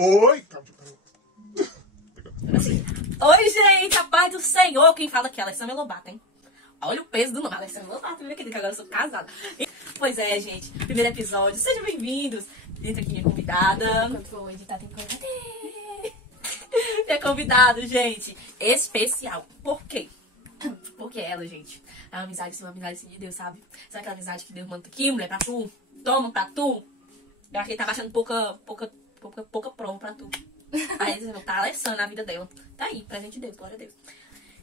Oi! Oi, gente, a paz do Senhor. Quem fala aqui é Alessandra Lobato, hein? Olha o peso do nome, Alessandra Lobato, viu, querida, que agora eu sou casada. Pois é, gente, primeiro episódio, sejam bem-vindos. Entra aqui minha convidada. Quando for editar, tem coisa. Minha convidada, gente, especial. Por quê? Porque ela, gente, é uma amizade assim, de Deus, sabe? Sabe aquela amizade que Deus manda aqui, mulher, pra tu? Toma pra tu. Eu acho que ele tá baixando pouca promo pra tu. Aí você tá Alessandra na vida dela. Tá aí, presente de Deus, glória a Deus.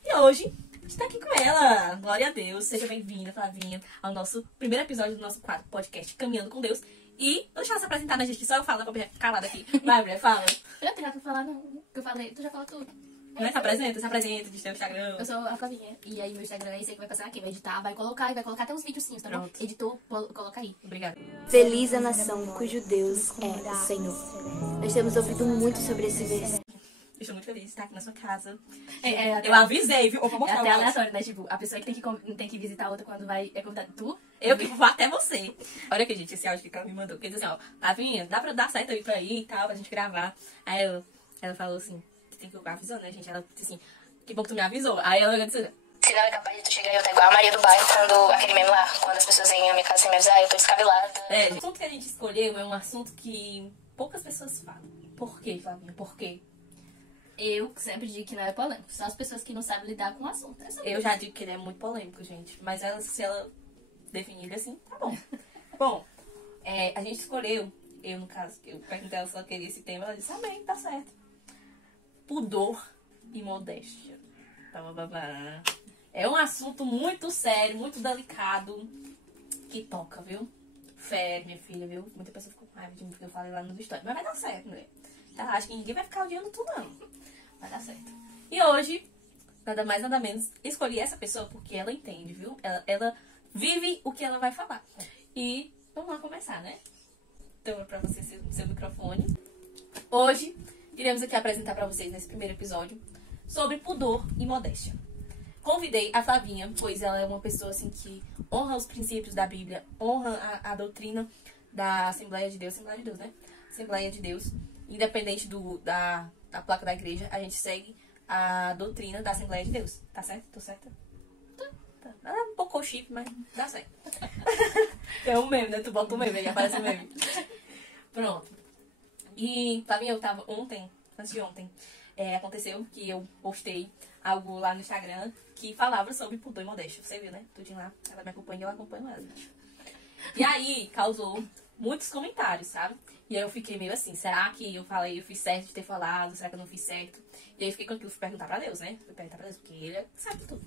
E hoje, a gente tá aqui com ela. Glória a Deus. Seja bem-vinda, Flavinha, ao nosso primeiro episódio do nosso quadro podcast Caminhando com Deus. E vou deixar ela se apresentar, né, gente? Que só eu falo, pra ficar calada aqui. Vai, mulher, fala. Eu já tô falando que eu falei, tu já falou tudo. Né? Se apresenta, diz teu Instagram. Eu sou a Flavinha. E aí meu Instagram é esse aí que vai passar aqui. Vai editar, vai colocar até uns videozinhos, tá bom? Pronto. Editor, coloca aí. Obrigada. Feliz a nação cujo Deus é o Senhor. Nós temos ouvido muito sobre esse versículo. Estou muito feliz de estar aqui na sua casa. Até Eu avisei, viu? Eu vou é mostrar até o aleatório, né? Tipo, a pessoa que tem que visitar a outra quando vai é convidada. Tu? Eu que vou até você. Olha aqui, gente, esse áudio que ela me mandou. Porque diz assim, ó, Flavinha, dá pra dar certo aí pra ir e tal, pra gente gravar. Aí ela falou assim, tem que ir avisando, né, gente? Ela disse assim, que bom que tu me avisou. Aí ela disse, Se não é capaz de tu chegar e eu tá igual a Maria do bairro, quando aquele meme lá, quando as pessoas vêm à minha casa sem me avisar, eu tô descabelada. gente, o assunto que a gente escolheu é um assunto que poucas pessoas falam. Por quê, Flavinha? Por quê? Eu sempre digo que não é polêmico. Só as pessoas que não sabem lidar com o assunto. Eu já digo que ele é muito polêmico, gente. Mas se ela definir ele assim, tá bom. Bom, a gente escolheu, eu no caso, eu perguntei a ela se ela queria esse tema, ela disse, amém, tá certo. Pudor e modéstia. É um assunto muito sério, muito delicado, que toca, viu? Fere, minha filha, viu? Muita pessoa ficou com raiva de mim porque eu falei lá nos stories. Mas vai dar certo, né? Ela acha que ninguém vai ficar odiando tu, não. Vai dar certo. E hoje, nada mais, nada menos, escolhi essa pessoa porque ela entende, viu? Ela vive o que ela vai falar. E vamos lá começar, né? Então, pra você seu microfone. Hoje, iremos aqui apresentar pra vocês, nesse primeiro episódio, sobre pudor e modéstia. Convidei a Flavinha, pois ela é uma pessoa, assim, que honra os princípios da Bíblia, honra a doutrina da Assembleia de Deus, né? Assembleia de Deus. Independente da placa da igreja, a gente segue a doutrina da Assembleia de Deus. Tá certo? Tô certa? Tá. Ela é um pouco chip, mas dá certo. É um meme, né? Tu bota um meme aí, aparece um meme. Pronto. E, Flavinha, eu tava antes de ontem, aconteceu que eu postei algo lá no Instagram que falava sobre pudor e modéstia. Você viu, né? Tudinho lá. Ela me acompanha e eu acompanho ela. E aí, causou muitos comentários, sabe? E aí eu fiquei meio assim, será que eu fiz certo de ter falado? Será que eu não fiz certo? E aí eu fiquei com aquilo, fui perguntar pra Deus, né? Fui perguntar pra Deus, porque ele sabe tudo.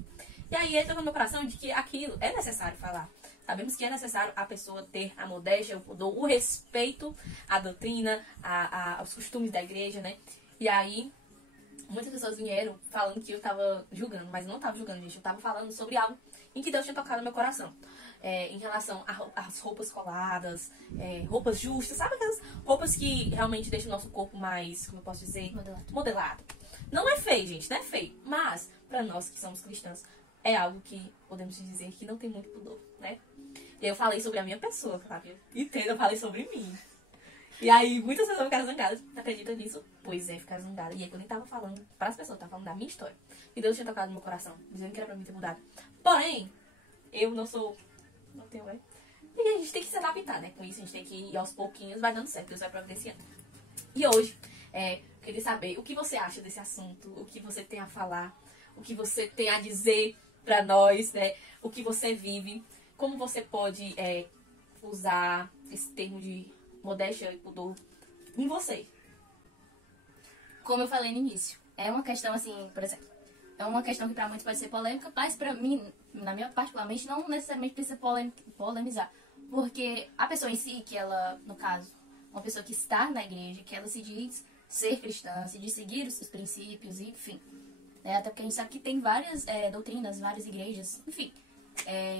E aí ele tocou no meu coração de que aquilo é necessário falar. Sabemos que é necessário a pessoa ter a modéstia, o pudor, o respeito à doutrina, aos costumes da igreja, né? E aí, muitas pessoas vieram falando que eu tava julgando, mas eu não tava julgando, gente. Eu tava falando sobre algo em que Deus tinha tocado no meu coração. Em relação às roupas coladas, roupas justas, sabe aquelas roupas que realmente deixam o nosso corpo mais, como eu posso dizer? Modelado. Não é feio, gente, não é feio. Mas, pra nós que somos cristãos, é algo que podemos dizer que não tem muito pudor, né? E aí eu falei sobre a minha pessoa, Flávia. Entenda, eu falei sobre mim. E aí, muitas pessoas ficaram zangadas. Acreditam nisso? Pois é, ficaram zangadas. E aí, quando eu tava falando para as pessoas, eu tava falando da minha história. E Deus tinha tocado no meu coração, dizendo que era pra mim ter mudado. Porém, eu não tenho, né? E a gente tem que se adaptar, né? Com isso, a gente tem que ir aos pouquinhos, vai dando certo. Deus vai providenciando. E hoje, eu queria saber o que você acha desse assunto, o que você tem a falar, o que você tem a dizer pra nós, né? O que você vive, como você pode usar esse termo de modéstia e pudor em você. Como eu falei no início, é uma questão assim, por exemplo, é uma questão que pra muitos pode ser polêmica, mas pra mim, na minha particularmente, não necessariamente precisa polemizar. Porque a pessoa em si, que ela, no caso, uma pessoa que está na igreja, que ela se diz ser cristã, se diz seguir os princípios, enfim. Até porque a gente sabe que tem várias doutrinas, várias igrejas, enfim,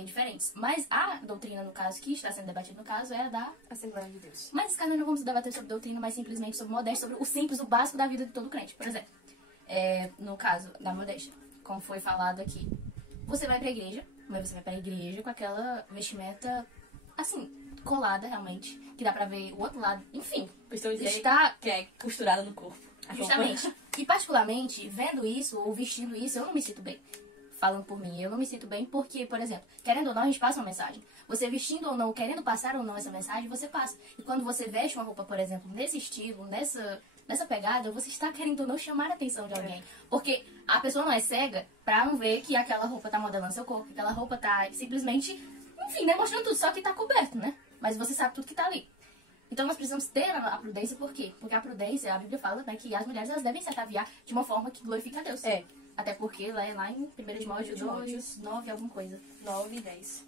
diferentes. Mas a doutrina, no caso, que está sendo debatida, no caso, é a da Assembleia de Deus. Mas, cara, nós não vamos debater sobre doutrina, mas simplesmente sobre modéstia, sobre o simples, o básico da vida de todo crente. Por exemplo, no caso da modéstia, como foi falado aqui, você vai pra igreja, mas você vai pra igreja com aquela vestimenta, assim, colada, realmente. Que dá pra ver o outro lado. Enfim, Questão de dizer está... que é costurada no corpo. A roupa. Justamente. E particularmente, vendo isso ou vestindo isso, eu não me sinto bem. Falando por mim, eu não me sinto bem porque, por exemplo, querendo ou não, a gente passa uma mensagem. Você vestindo ou não, querendo passar ou não essa mensagem, você passa. E quando você veste uma roupa, por exemplo, nesse estilo, nessa pegada, você está querendo ou não chamar a atenção de alguém. Porque a pessoa não é cega pra não ver que aquela roupa tá modelando seu corpo, que aquela roupa tá simplesmente, enfim, né, mostrando tudo, só que tá coberto, né? Mas você sabe tudo que tá ali. Então nós precisamos ter a prudência, por quê? Porque a prudência, a Bíblia fala, né, que as mulheres elas devem se ataviar de uma forma que glorifica a Deus. É. Até porque lá em 1 Timóteo 2, 9, alguma coisa. 9 e 10.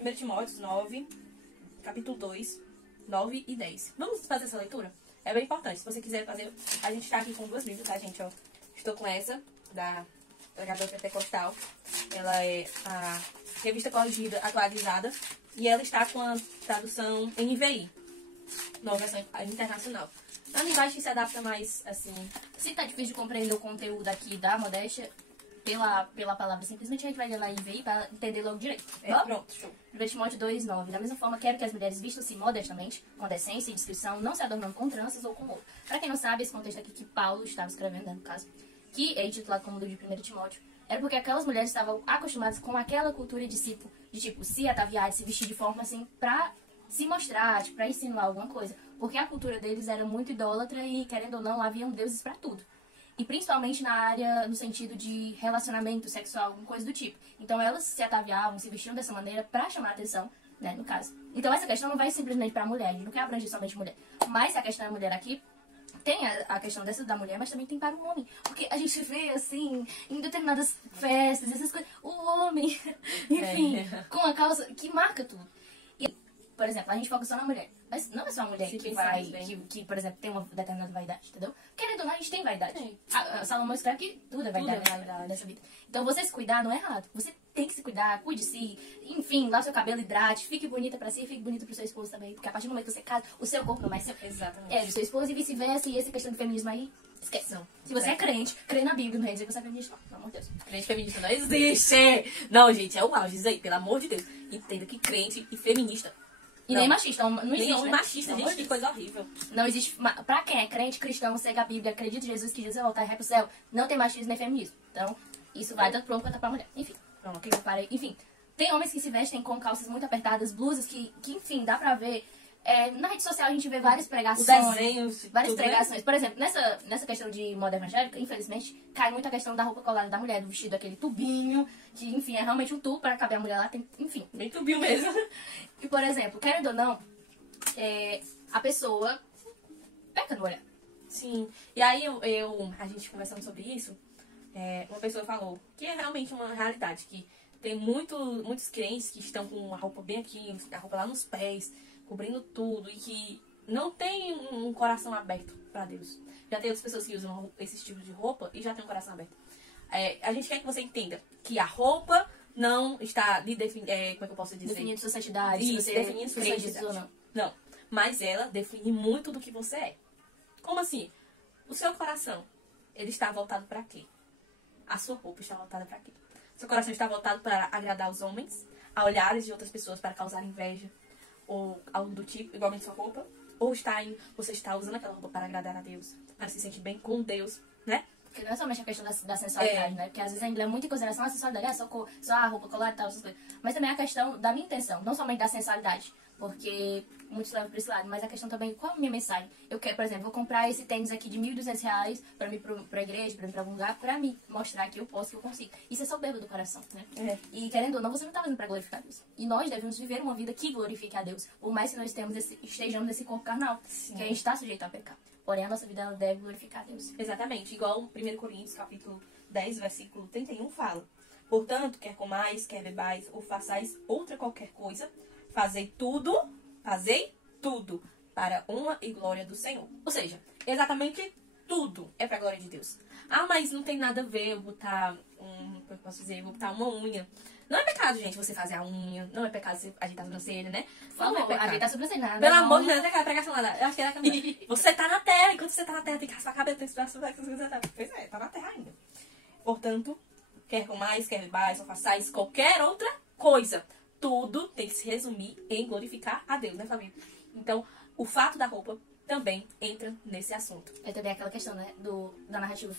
1 Timóteo 9, capítulo 2, 9 e 10. Vamos fazer essa leitura? É bem importante. Se você quiser fazer... A gente tá aqui com duas Bíblias, tá, gente? Ó, estou com essa, da Pregadora Pentecostal. Ela é a Revista Corrigida Atualizada. E ela está com a tradução NVI. Nova versão internacional. A linguagem que se adapta mais, assim... Se tá difícil de compreender o conteúdo aqui da modéstia, pela palavra, simplesmente a gente vai ler lá em VI para entender logo direito. Pronto, show. 1 Timóteo 2, 9. Da mesma forma, quero que as mulheres vistam-se modestamente, com decência e discrição, não se adornando com tranças ou com ouro. Para quem não sabe, esse contexto aqui que Paulo estava escrevendo, né, no caso, que é intitulado como do de 1 Timóteo, era porque aquelas mulheres estavam acostumadas com aquela cultura de tipo, se ataviar, de se vestir de forma assim, pra se mostrar, tipo, pra insinuar alguma coisa. Porque a cultura deles era muito idólatra e, querendo ou não, haviam deuses pra tudo. E principalmente na área, no sentido de relacionamento sexual, alguma coisa do tipo. Então elas se ataviavam, se vestiam dessa maneira pra chamar a atenção, né, no caso. Então essa questão não vai simplesmente pra mulher, a gente não quer abranger somente mulher. Mas se a questão é mulher aqui, tem a questão dessa da mulher, mas também tem para o homem. Porque a gente vê, assim, em determinadas festas, essas coisas, o homem, enfim, com a calça que marca tudo. E, por exemplo, a gente foca só na mulher. Mas não é só a mulher que vai, que, por exemplo, tem uma determinada vaidade, entendeu? Querendo ou não, a gente tem vaidade. Salomão escreve que tudo é vaidade nessa vida. Então, você se cuidar não é errado. Você tem que se cuidar, cuide de si. Enfim, lave seu cabelo, hidrate, fique bonita pra si e fique bonita pro seu esposo também. Porque a partir do momento que você casa, o seu corpo não é seu. Exatamente. É do seu esposo e vice-versa. E essa questão do feminismo aí, esquece. Não. Se você é crente, crê na Bíblia, não é dizer que você é feminista, não. Pelo amor de Deus. Crente feminista não existe! Não, gente, é o auge isso aí, pelo amor de Deus. Entenda que crente e feminista. E não. nem machista, não existe, Nem né? machista, gente, que coisa horrível. Não existe. Pra quem é crente, cristão, segue a Bíblia, acredita em Jesus, que Jesus vai voltar e vai pro céu, não tem machismo nem feminismo. Então, isso vai tanto pro homem quanto pra mulher. Enfim. Pronto. Que eu parei. Enfim. Tem homens que se vestem com calças muito apertadas, blusas que enfim, dá pra ver. Na rede social a gente vê várias pregações. Os desenhos. Várias tudo, pregações. Por exemplo, nessa questão de moda evangélica, infelizmente, cai muito a questão da roupa colada da mulher, do vestido, aquele tubinho, que, enfim, é realmente um tubo pra caber a mulher lá. Tem, enfim. Bem tubinho mesmo. E, por exemplo, querendo ou não, a pessoa peca no olhar. Sim. E aí, a gente conversando sobre isso, uma pessoa falou que é realmente uma realidade, que tem muitos crentes que estão com a roupa bem aqui, a roupa lá nos pés, cobrindo tudo, e que não tem um coração aberto pra Deus. Já tem outras pessoas que usam esse tipo de roupa e já tem um coração aberto. A gente quer que você entenda que a roupa não está lhe definindo, como é que eu posso dizer? Definindo sua santidade, Isso, se você definindo sua acredita santidade. ou não. Não, mas ela define muito do que você é. Como assim? O seu coração, ele está voltado para quê? A sua roupa está voltada para quê? Seu coração está voltado para agradar os homens, a olhares de outras pessoas para causar inveja, ou algo do tipo, igualmente sua roupa? Ou você está usando aquela roupa para agradar a Deus, para se sentir bem com Deus, né? Porque não é somente a questão da sensualidade, né? Porque às vezes a gente leva muito em consideração a sensualidade, só a roupa colada e tal, essas coisas. Mas também a questão da minha intenção, não somente da sensualidade. Porque muitos levam pra esse lado, mas a questão também, qual é a minha mensagem? Eu quero, por exemplo, vou comprar esse tênis aqui de R$1.200 pra mim pra igreja, pra mim pra algum lugar, pra mim mostrar que eu posso, que eu consigo. Isso é soberba do coração, né? E querendo ou não, você não tá fazendo pra glorificar Deus. E nós devemos viver uma vida que glorifique a Deus, por mais que nós estejamos nesse corpo carnal, que a gente está sujeito a pecar. Porém, a nossa vida ela deve glorificar a Deus. Exatamente, igual 1 Coríntios, capítulo 10, versículo 31 fala: portanto, quer comais, quer bebais, ou façais outra qualquer coisa, fazei tudo para honra e glória do Senhor. Ou seja, exatamente tudo é para a glória de Deus. Ah, mas não tem nada a ver eu botar eu posso dizer, eu vou botar uma unha. Não é pecado, gente, você fazer a unha. Não é pecado você ajeitar a sobrancelha, né? Não é pecado. Ajeitar a sobrancelha, nada. Pelo amor de Deus, é aquela pregação lá. Eu acho que é aquela. Você tá na terra, enquanto você tá na terra, tem que raspar a cabeça, tem que esperar essas coisas. Pois é, tá na terra ainda. Portanto, quer comais, quer bebais, ou façais qualquer outra coisa, tudo tem que se resumir em glorificar a Deus, né, Flavinha? Então, o fato da roupa também entra nesse assunto. É também aquela questão, né, da narrativa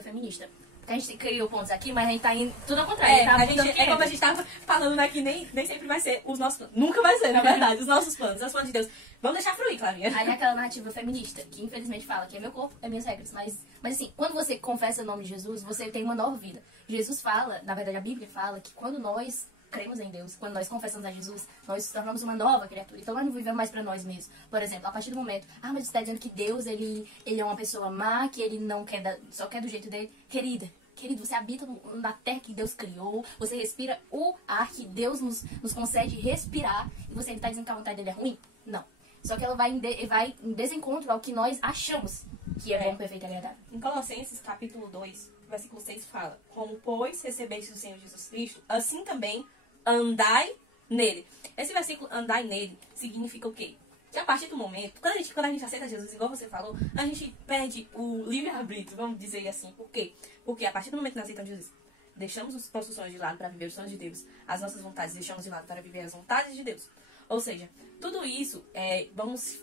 feminista. Porque a gente criou pontos aqui, mas a gente tá indo tudo ao contrário. Como a gente tava falando, né, que nem sempre vai ser os nossos planos. Nunca vai ser, na verdade, os nossos planos, os planos de Deus. Vamos deixar fluir, Clarinha. Aí é aquela narrativa feminista, que infelizmente fala que é meu corpo, é minhas regras. Mas assim, quando você confessa o nome de Jesus, você tem uma nova vida. Jesus fala, na verdade a Bíblia fala, que quando nós cremos em Deus, quando nós confessamos a Jesus, nós nos tornamos uma nova criatura. Então nós não vivemos mais pra nós mesmos. Por exemplo, a partir do momento, mas você está dizendo que Deus, ele é uma pessoa má, que ele não quer, só quer do jeito dele. Querido, você habita na terra que Deus criou, você respira o ar que Deus nos concede respirar, e você está dizendo que a vontade dele é ruim? Não. Só que ela vai em desencontro ao que nós achamos que é bom, perfeito e agradável. Em Colossenses, capítulo 2, versículo 6 fala: como, pois, recebeste o Senhor Jesus Cristo, assim também andai nele. Esse versículo, andai nele, significa o quê? Que a partir do momento, quando a gente aceita Jesus, igual você falou, a gente perde o livre-arbítrio, vamos dizer assim. Por quê? Porque a partir do momento que nós aceitamos Jesus, deixamos os nossos sonhos de lado para viver os sonhos de Deus, as nossas vontades deixamos de lado para viver as vontades de Deus. Ou seja, tudo isso, vamos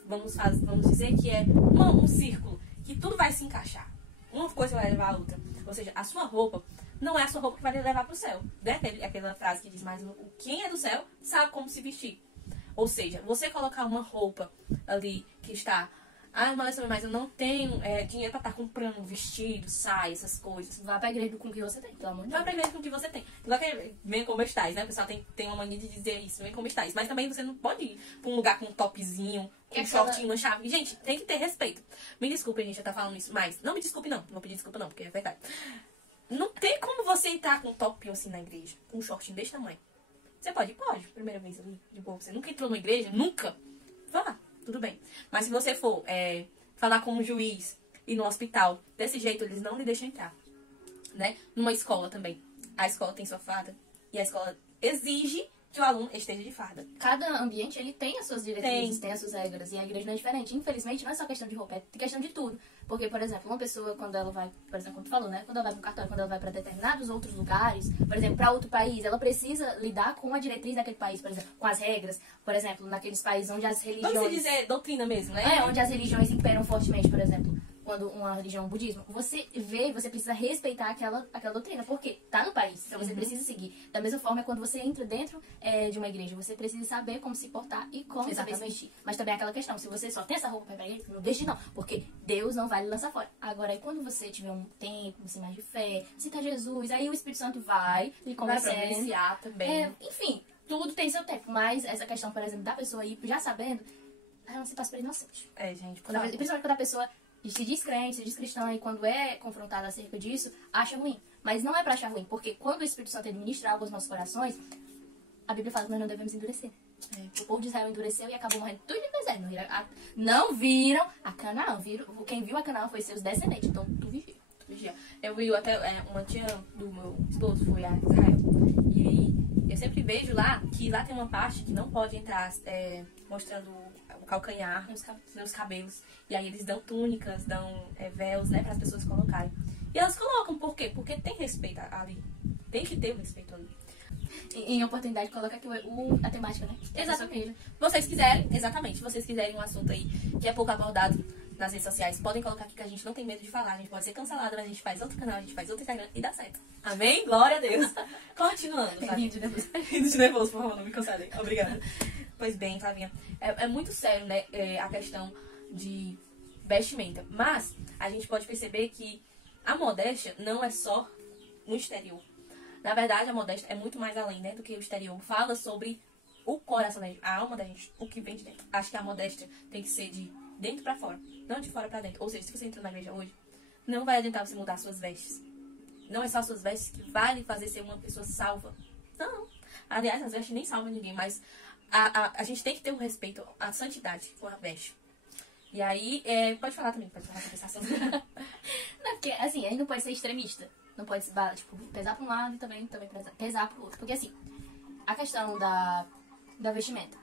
dizer que é um círculo, que tudo vai se encaixar. Uma coisa vai levar a outra. Ou seja, a sua roupa não é a sua roupa que vai lhe levar para o céu. Né? Aquela frase que diz, mas quem é do céu sabe como se vestir. Ou seja, você colocar uma roupa ali que está... mas eu não tenho dinheiro pra estar comprando vestido, saia, essas coisas. Vá pra igreja com o que você tem, pelo amor de Deus. Vá pra igreja com o que você tem. Igual que vem como estáis, né? O pessoal tem uma mania de dizer isso, vem como estáis. Mas também você não pode ir pra um lugar com um topzinho, com um shortinho, uma chave. Gente, tem que ter respeito. Me desculpe, gente, eu tá falando isso, mas não me desculpe não. Não vou pedir desculpa não, porque é verdade. Não tem como você entrar com um topinho assim na igreja, com um shortinho desse tamanho. Você pode? Pode. Primeira vez ali, de boa. Você nunca entrou numa igreja? Nunca? Vá, tudo bem. Mas se você for falar com um juiz e no hospital, desse jeito eles não lhe deixam entrar. Né? Numa escola também. A escola tem sua farda e a escola exige que o aluno esteja de farda. Cada ambiente, ele tem as suas diretrizes, tem as suas regras. E a igreja não é diferente. Infelizmente, não é só questão de roupa, é questão de tudo. Porque, por exemplo, uma pessoa, quando ela vai, por exemplo, como tu falou, né? Quando ela vai para um cartório, quando ela vai para determinados outros lugares, por exemplo, para outro país, ela precisa lidar com a diretriz daquele país, por exemplo, com as regras. Por exemplo, naqueles países onde as religiões... Vamos dizer doutrina mesmo, né? Onde as religiões imperam fortemente, por exemplo. Quando uma religião, o budismo, você precisa respeitar aquela doutrina, porque tá no país, então você precisa seguir. Da mesma forma, quando você entra dentro de uma igreja, você precisa saber como se portar e como saber se vestir. Mas também é aquela questão, se você só tem essa roupa pra igreja, não deixe não, porque Deus não vai lhe lançar fora. Agora, aí quando você tiver um tempo, você mais de fé, cita Jesus, aí o Espírito Santo vai lhe convencer. Vai providenciar também. Enfim, tudo tem seu tempo, mas essa questão, por exemplo, da pessoa ir já sabendo, ela não se passa por inocente. Gente, principalmente quando a pessoa se diz crente, se diz cristã, e quando é confrontada acerca disso, acha ruim. Mas não é pra achar ruim, porque quando o Espírito Santo ministra algo aos nossos corações, a Bíblia fala que nós não devemos endurecer. O povo de Israel endureceu e acabou morrendo tudo no deserto. Não viram a Canaã. Quem viu a Canaã foi seus descendentes. Então, tu vigia. Eu vi até uma tia do meu esposo, foi a Israel. E aí, eu sempre vejo lá, que lá tem uma parte que não pode entrar mostrando o calcanhar, nos cabelos. E aí eles dão túnicas, dão véus, né, para as pessoas colocarem. E elas colocam, por quê? Porque tem respeito ali. Tem que ter o respeito ali. Em oportunidade, coloca aqui a temática, né? Exatamente. Vocês quiserem um assunto aí que é pouco abordado nas redes sociais, podem colocar aqui que a gente não tem medo de falar. A gente pode ser cancelado, mas a gente faz outro canal, a gente faz outro Instagram e dá certo. Amém? Glória a Deus. Continuando, tá? Rindo de nervoso. Rindo de nervoso, por favor, não me cancelem. Obrigada. Pois bem, Flavinha, é muito sério, né, a questão de vestimenta. Mas a gente pode perceber que a modéstia não é só no exterior. Na verdade, a modéstia é muito mais além, né, do que o exterior. Fala sobre o coração da gente, a alma da gente, o que vem de dentro. Acho que a modéstia tem que ser de dentro pra fora, não de fora pra dentro. Ou seja, se você entrou na igreja hoje, não vai adiantar você mudar suas vestes. Não é só suas vestes que vai lhe fazer ser uma pessoa salva. Não. Aliás, as vestes nem salvam ninguém, mas a gente tem que ter o respeito à santidade com a veste. E aí, pode falar também, pode falar sobre essa ação. Não, porque, assim, a gente não pode ser extremista. Não pode, tipo, pesar pra um lado e também pesar pro outro. Porque, assim, a questão da vestimenta.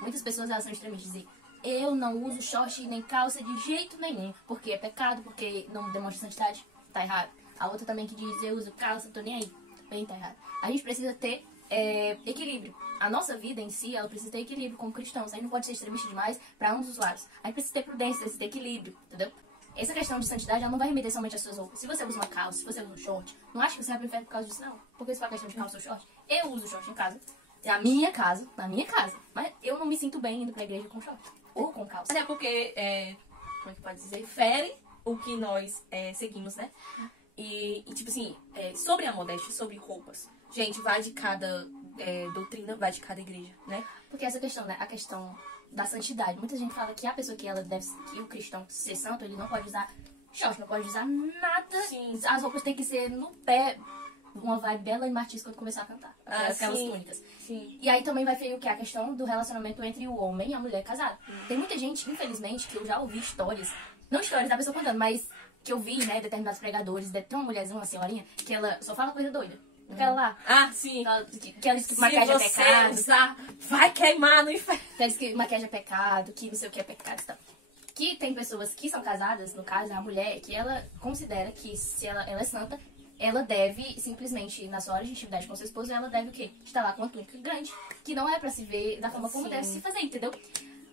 Muitas pessoas, elas são extremistas. Dizem, eu não uso short nem calça de jeito nenhum. Porque é pecado, porque não demonstra santidade. Tá errado. A outra também que diz, eu uso calça, tô nem aí. Também tá errado. A gente precisa ter equilíbrio. A nossa vida em si, ela precisa ter equilíbrio como cristãos. A gente não pode ser extremista demais para um dos lados. A gente precisa ter prudência, precisa ter equilíbrio, entendeu? Essa questão de santidade, ela não vai remeter somente às suas roupas. Se você usa uma calça, se você usa um short, não acho que você vai pro inferno por causa disso, não. Porque se for a questão de calça ou short, eu uso short em casa. Na minha casa. Mas eu não me sinto bem indo pra igreja com short. Ou com calça. Até porque, como é que pode dizer? Fere o que nós seguimos, né? E tipo assim, sobre a modéstia, sobre roupas. Gente, vai de cada doutrina, vai de cada igreja, né? Porque essa questão, né? A questão da santidade. Muita gente fala que a pessoa que o cristão ser santo, ele não pode usar short, não pode usar nada. Sim. As roupas têm que ser no pé. Uma vibe bela e Martins quando começar a cantar. Aquelas sim. túnicas. Sim. E aí também vai ver o que? A questão do relacionamento entre o homem e a mulher casada. Tem muita gente, infelizmente, que eu já ouvi histórias. Não histórias da pessoa contando, mas que eu vi, né, determinados pregadores. Tem uma mulherzinha, uma senhorinha, que ela só fala coisa doida. Aquela lá. Ah, sim. Que ela diz que maquiagem é pecado. Usar, vai queimar no inferno. Que ela diz que maquiagem é pecado, que não sei o que é pecado e tal. Que tem pessoas que são casadas, no caso, a mulher, que ela considera que se ela é santa, ela deve, simplesmente, na sua hora de intimidade com seu esposo, ela deve o quê? Estar lá com uma túnica grande, que não é pra se ver da forma como deve se fazer, entendeu?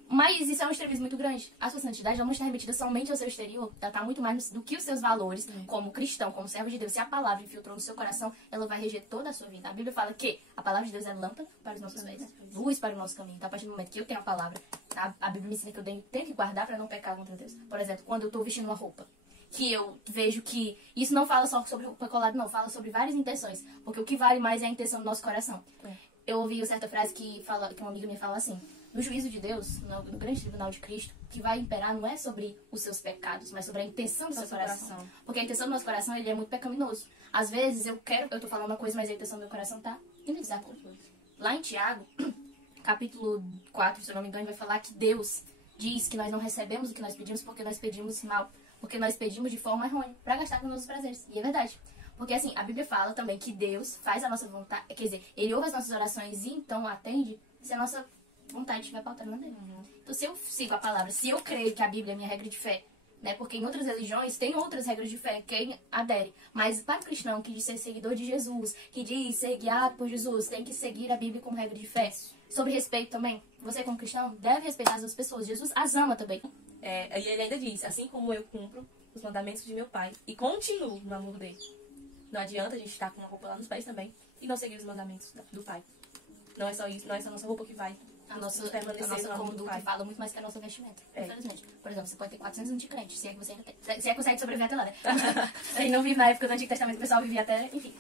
Mas isso é um extremismo muito grande. A sua santidade ela não está remetida somente ao seu exterior, ela está muito mais do que os seus valores, como cristão, como servo de Deus. Se a palavra infiltrou no seu coração, ela vai reger toda a sua vida. A Bíblia fala que a palavra de Deus é lâmpada para os nossos pés, luz para o nosso caminho. Então, a partir do momento que eu tenho a palavra, a Bíblia me ensina que eu tenho que guardar para não pecar contra Deus. Por exemplo, quando eu estou vestindo uma roupa, que eu vejo que isso não fala só sobre roupa colada, não, fala sobre várias intenções, porque o que vale mais é a intenção do nosso coração. Eu ouvi certa frase que uma amiga minha fala assim: no juízo de Deus, no grande tribunal de Cristo, o que vai imperar não é sobre os seus pecados, mas sobre a intenção do seu coração. Porque a intenção do nosso coração, ele é muito pecaminoso. Às vezes eu tô falando uma coisa, mas a intenção do meu coração tá indo desacordo. Lá em Tiago, capítulo 4, se eu não me engano, vai falar que Deus diz que nós não recebemos o que nós pedimos porque nós pedimos mal. Porque nós pedimos de forma errônea, pra gastar com nossos prazeres. E é verdade. Porque assim, a Bíblia fala também que Deus faz a nossa vontade, quer dizer, Ele ouve as nossas orações e então atende se a nossa vontade estiver pautada na dele. Então se eu sigo a palavra, se eu creio que a Bíblia é a minha regra de fé, né? Porque em outras religiões tem outras regras de fé, quem adere. Mas para o cristão que diz ser seguidor de Jesus, que diz ser guiado por Jesus, tem que seguir a Bíblia como regra de fé. Sobre respeito também, você como cristão deve respeitar as outras pessoas. Jesus as ama também. E ele ainda diz, assim como eu cumpro os mandamentos de meu pai e continuo no amor dele. Não adianta a gente estar com uma roupa lá nos pés também e não seguir os mandamentos do pai. Não é só isso, não é só a nossa roupa que vai. A nossa permanecer no amor do conduta pai. fala muito mais que a nossa vestimenta, infelizmente. Por exemplo, você pode ter 400 anos de crente, se é que você ainda tem. Se é que consegue sobreviver até lá, né? A gente não vive na época do Antigo Testamento, o pessoal vivia até, enfim.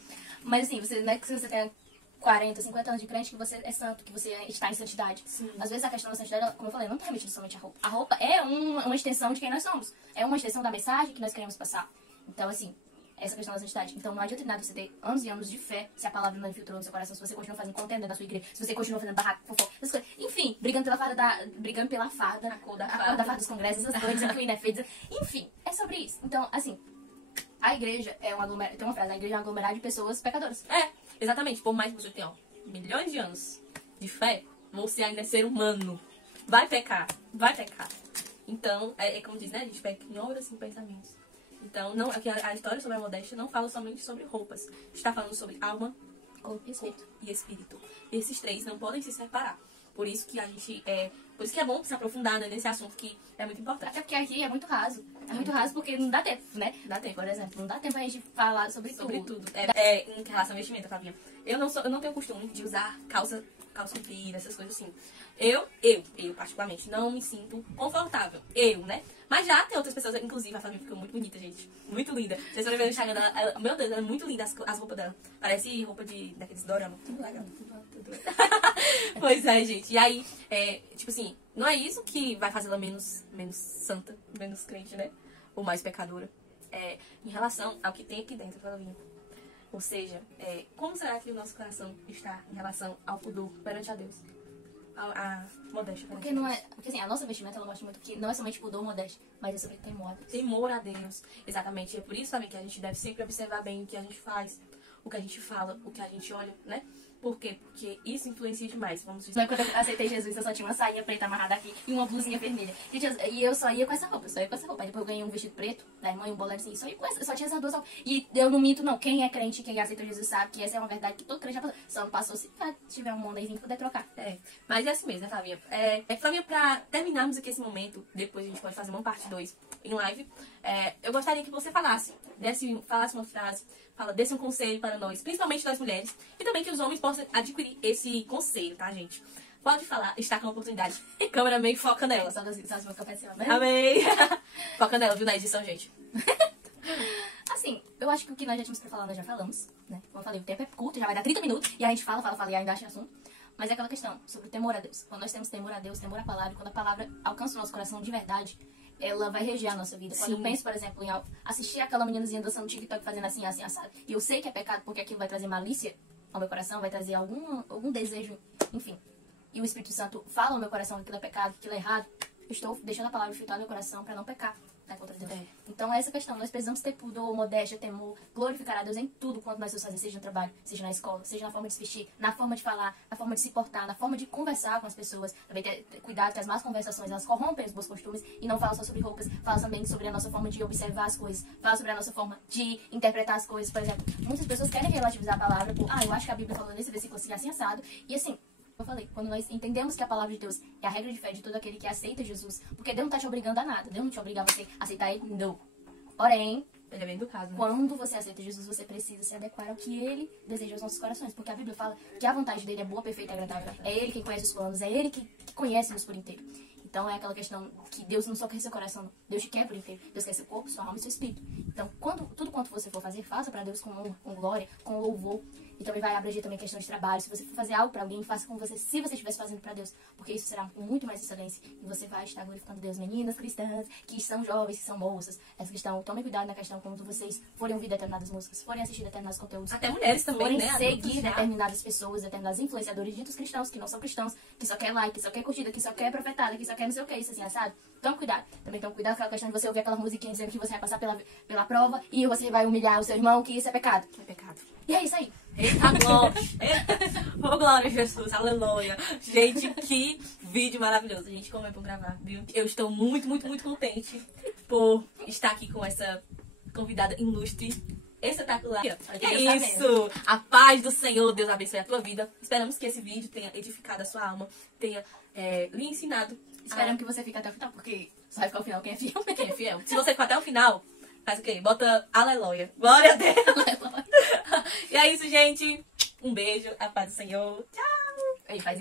Mas assim, você, não é que você tenha 40, 50 anos de crente que você é santo, que você está em santidade. Sim. Às vezes a questão da santidade, como eu falei, não está remetida somente à roupa. A roupa é uma extensão de quem nós somos. É uma extensão da mensagem que nós queremos passar. Então, assim, essa questão da santidade. Então não adianta nada você ter anos e anos de fé se a palavra não infiltrou no seu coração, se você continua fazendo contenda da sua igreja, se você continua fazendo barraco, fofoca, essas coisas. Enfim, brigando pela farda, a cor da farda dos congressos, essas coisas, dizendo que o hino é feio, enfim, é sobre isso. Então, assim, a igreja é um aglomerado, tem uma frase, a igreja é um aglomerado de pessoas pecadoras. Exatamente, por mais que você tenha milhões de anos de fé, você ainda é ser humano. Vai pecar. Então, como diz, né? A gente peca em obras e em pensamentos. Então, não, aqui a história sobre a modéstia não fala somente sobre roupas. Está falando sobre alma, Corpo e espírito. Esses três não podem se separar. Por isso que a gente por isso que é bom se aprofundar, né, nesse assunto que é muito importante. Até porque aqui é muito raso. É muito raso porque não dá tempo, né? Dá tempo. Por exemplo, não dá tempo a gente falar sobre tudo. Em relação ao vestimenta, Flavinha. Eu não tenho costume de usar calça comprida, essas coisas assim. Eu, particularmente, não me sinto confortável. Né? Mas já tem outras pessoas, inclusive a Flavinha ficou muito bonita, gente. Muito linda. Vocês podem ver no Instagram dela. Meu Deus, ela é muito linda as roupas dela. Parece roupa daqueles dorama. Tudo legal. Pois é, gente. E aí, tipo assim, não é isso que vai fazer ela menos santa, menos crente, né? Ou mais pecadora. Em relação ao que tem aqui dentro, Flavinha. Ou seja, como será que o nosso coração está em relação ao pudor perante a Deus? A modéstia. Porque não é. Porque assim, a nossa vestimenta ela mostra muito que não é somente pudor ou modéstia, mas é sobre temor a Deus. Temor a Deus. Exatamente. É por isso também que a gente deve sempre observar bem o que a gente faz, o que a gente fala, o que a gente olha, né? Por quê? Porque isso influencia demais, vamos dizer. Quando eu aceitei Jesus, eu só tinha uma sainha preta amarrada aqui e uma blusinha vermelha. Gente, e eu só ia com essa roupa, Aí depois eu ganhei um vestido preto da irmã e um bolezinho. Só tinha essas duas roupas. E eu não minto, não. Quem é crente, quem aceita Jesus sabe que essa é uma verdade que todo crente já passou. Só não passou se tiver um mundo aí vir poder trocar. Mas é assim mesmo, né, Flavinha? Flavinha, pra terminarmos aqui esse momento, depois a gente pode fazer uma parte 2 em live, eu gostaria que você falasse uma frase, desse um conselho para nós, principalmente nós mulheres, e também que os homens possam adquirir esse conselho, tá, gente? Pode falar, está com a oportunidade. Câmeraman, foca nela. Só das mãos que eu pensei, né? Amém. Foca nela, viu, na edição, gente. Assim, eu acho que o que nós já tínhamos pra falar, nós já falamos, né? Como eu falei, o tempo é curto, já vai dar 30 minutos, e a gente fala e ainda acha assunto. Mas é aquela questão sobre o temor a Deus. Quando nós temos temor a Deus, temor à palavra, quando a palavra alcança o nosso coração de verdade, ela vai reger a nossa vida. Quando eu penso, por exemplo, em assistir aquela meninazinha dançando no TikTok fazendo assim, assim, assado, e eu sei que é pecado porque aquilo vai trazer malícia ao meu coração, vai trazer algum desejo, enfim. E o Espírito Santo fala ao meu coração que aquilo é pecado, que aquilo é errado, eu estou deixando a palavra filtrar meu coração para não pecar, né, contra Deus. Então é essa questão, nós precisamos ter pudor, modéstia, temor, glorificar a Deus em tudo quanto nós fazemos, seja no trabalho, seja na escola, seja na forma de se vestir, na forma de falar, na forma de se portar, na forma de conversar com as pessoas. Também ter cuidado que as más conversações, elas corrompem os bons costumes e não falam só sobre roupas, falam também sobre a nossa forma de observar as coisas, falam sobre a nossa forma de interpretar as coisas. Por exemplo, muitas pessoas querem relativizar a palavra por, eu acho que a Bíblia falou nesse versículo assim assado, e assim, eu falei, quando nós entendemos que a palavra de Deus é a regra de fé de todo aquele que aceita Jesus, porque Deus não tá te obrigando a nada, Deus não te obriga a você aceitar ele, não. Porém, Ele é bem educado, né? quando você aceita Jesus, você precisa se adequar ao que ele deseja aos nossos corações, porque a Bíblia fala que a vontade dele é boa, perfeita e agradável. É ele quem conhece os planos, é ele que conhece-nos por inteiro. Então é aquela questão que Deus não só quer seu coração, não. Deus te quer por inteiro. Deus quer seu corpo, sua alma e seu espírito. Então, tudo quanto você for fazer, faça para Deus com honra, com glória, com louvor. E também vai abranger também questão de trabalho. Se você for fazer algo para alguém, faça com você, se você estivesse fazendo para Deus. Porque isso será com muito mais excelência. E você vai estar glorificando Deus. Meninas cristãs, que são jovens, que são moças. Essa questão, tomem cuidado na questão quando vocês forem ouvir determinadas músicas, forem assistir determinados conteúdos. Até mulheres também, forem né? seguir determinadas pessoas, determinados influenciadores ditos cristãos, que não são cristãos, que só quer like, que só quer curtida, que só quer profetada, que só quer não sei o que, isso assim, assado. Tome cuidado. Também tome cuidado com aquela questão de você ouvir aquela musiquinha dizendo que você vai passar pela prova e você vai humilhar o seu irmão, que isso é pecado. É pecado. E é isso aí. Eita, glória! Oh, glória a Jesus, aleluia! Gente, que vídeo maravilhoso. Gente, como é bom gravar, viu? Eu estou muito, muito, muito contente por estar aqui com essa convidada ilustre, espetacular. É isso! A paz do Senhor, Deus abençoe a tua vida. Esperamos que esse vídeo tenha edificado a sua alma, tenha lhe ensinado. Esperamos que você fique até o final, porque só vai ficar o final quem é fiel. Quem é fiel. Se você for até o final, faz o quê? Bota aleluia. Glória a Deus! E é isso, gente. Um beijo. A paz do Senhor. Tchau! Ei, faz